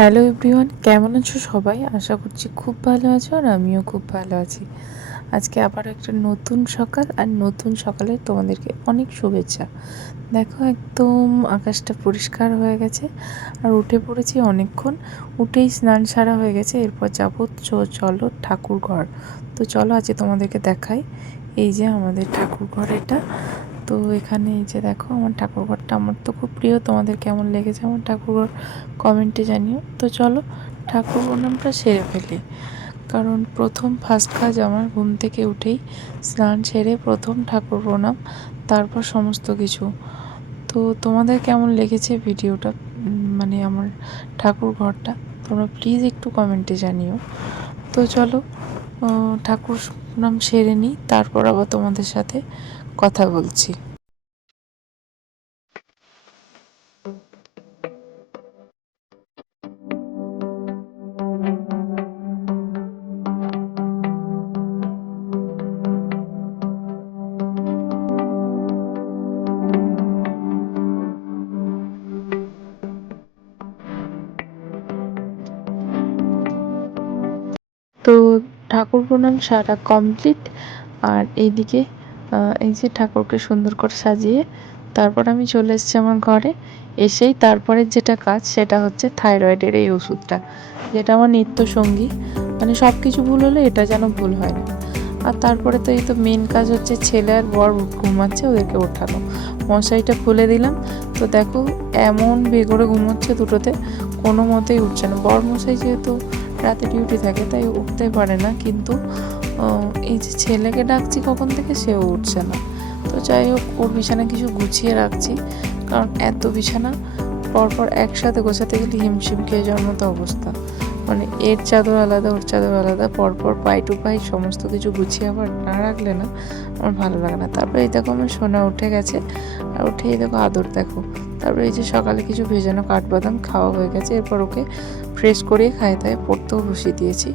Hello everyone, কেমন আছো সবাই? আশা করছি খুব ভালো আছো আর আমিও খুব ভালো আছি। আজকে আবার একটা নতুন সকাল আর নতুন সকালে তোমাদেরকে অনেক শুভেচ্ছা। দেখো একদম আকাশটা পরিষ্কার হয়ে গেছে আর উঠে পড়েছি অনেকক্ষণ। উঠেই স্নান সারা হয়ে গেছে, এরপর যাবো চলো ঠাকুর ঘর। তো চলো আজকে তোমাদেরকে দেখাই। এই যে আমাদের ঠাকুর ঘর এটা। তো এখানে এই যে দেখো আমার ঠাকুরঘরটা আমার তো খুব প্রিয়। তোমাদের কেমন লেগেছে আমার ঠাকুরঘর কমেন্টে জানিও। তো চলো ঠাকুর প্রণামটা সেরে ফেলি, কারণ ফার্স্ট কাজ আমার ঘুম থেকে উঠেই স্নান সেরে প্রথম ঠাকুর প্রণাম, তারপর সমস্ত কিছু। তো তোমাদের কেমন লেগেছে ভিডিওটা, মানে আমার ঠাকুর ঘরটা, তোমরা প্লিজ একটু কমেন্টে জানিও। তো চলো ঠাকুর প্রণাম সেরে নিই, তারপর আবার তোমাদের সাথে কথা বলছি। তো ঠাকুর প্রণাম সারা কমপ্লিট। আর এইদিকে এই যে ঠাকুরকে সুন্দর করে সাজিয়ে তারপর আমি চলে এসেছি আমার ঘরে। এসেই তারপরে যেটা কাজ সেটা হচ্ছে থাইরয়েডের এই ওষুধটা, যেটা আমার নিত্য সঙ্গী। মানে সব কিছু ভুল হলে এটা যেন ভুল হয় না। আর তারপরে তো এই তো মেন কাজ হচ্ছে ছেলে আর বর ঘুমাচ্ছে, ওদেরকে ওঠানো। মশারিটা খুলে দিলাম। তো দেখো এমন বেঘরে ঘুমোচ্ছে দুটোতে, কোনো মতেই উঠছে না। বর মশাই যেহেতু রাতে ডিউটি থাকে তাই উঠতে পারে না, কিন্তু এই যে ছেলেকে ডাকছি কখন থেকে সেও উঠছে না। তো যাই হোক, ওর বিছানা কিছু গুছিয়ে রাখছি, কারণ এত বিছানা পরপর একসাথে গোছাতে গেলে হিমশিম খেয়ে যাওয়ার মতো অবস্থা। মানে এর চাদর আলাদা, ওর চাদর আলাদা, পরপর পাই টু পাই সমস্ত কিছু গুছিয়ে আবার না রাখলে না আমার ভালো লাগে না। তারপরে এই দেখো আমার সোনা উঠে গেছে, আর উঠে এই দেখো আদর দেখো। তারপরে এই যে সকালে কিছু ভেজানো কাঠবাদাম খাওয়া হয়ে গেছে, এরপর ওকে ফ্রেশ করিয়ে খাইয়ে দায়ে পড়তেও বসিয়ে দিয়েছি।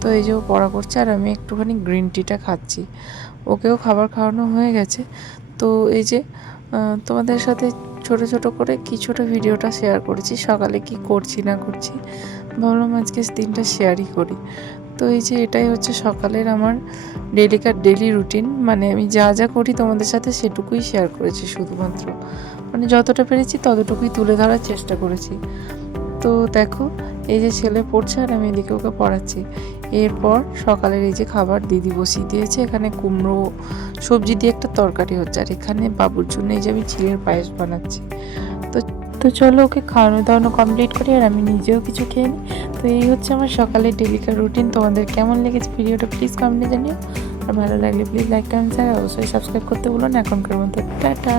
তো এই যে ও পড়া করছে আর আমি একটুখানি গ্রিন টিটা খাচ্ছি। ওকেও খাবার খাওয়ানো হয়ে গেছে। তো এই যে তোমাদের সাথে ছোট ছোট করে কিছুটা ভিডিওটা শেয়ার করেছি, সকালে কি করছি না করছি ভাবলাম আজকে দিনটা শেয়ারই করি। তো এই যে এটাই হচ্ছে সকালের আমার ডেলি রুটিন। মানে আমি যা যা করি তোমাদের সাথে সেটুকুই শেয়ার করেছি শুধুমাত্র, মানে যতটা পেরেছি ততটুকুই তুলে ধরার চেষ্টা করেছি। তো দেখো এই যে ছেলে পড়ছে আর আমি এদিকে ওকে পড়াচ্ছি। এরপর সকালের এই যে খাবার দিদি বসিয়ে দিয়েছে, এখানে কুমড়ো সবজি দিয়ে একটা তরকারি হচ্ছে, আর এখানে বাবুর জন্য এই যে আমি চিড়ের পায়েস বানাচ্ছি। তো তো চলো ওকে খাওয়ানো দাওয়ানো কমপ্লিট করি আর আমি নিজেও কিছু খেয়ে নিই। তো এই হচ্ছে আমার সকালের ডেলিকার রুটিন। তোমাদের কেমন লেগেছে ভিডিওটা প্লিজ কমেন্টে জানিও, আর ভালো লাগলে প্লিজ লাইক কমেন্ট শেয়ার অবশ্যই সাবস্ক্রাইব করতে ভুলো না। এখনকার মতো টাটা।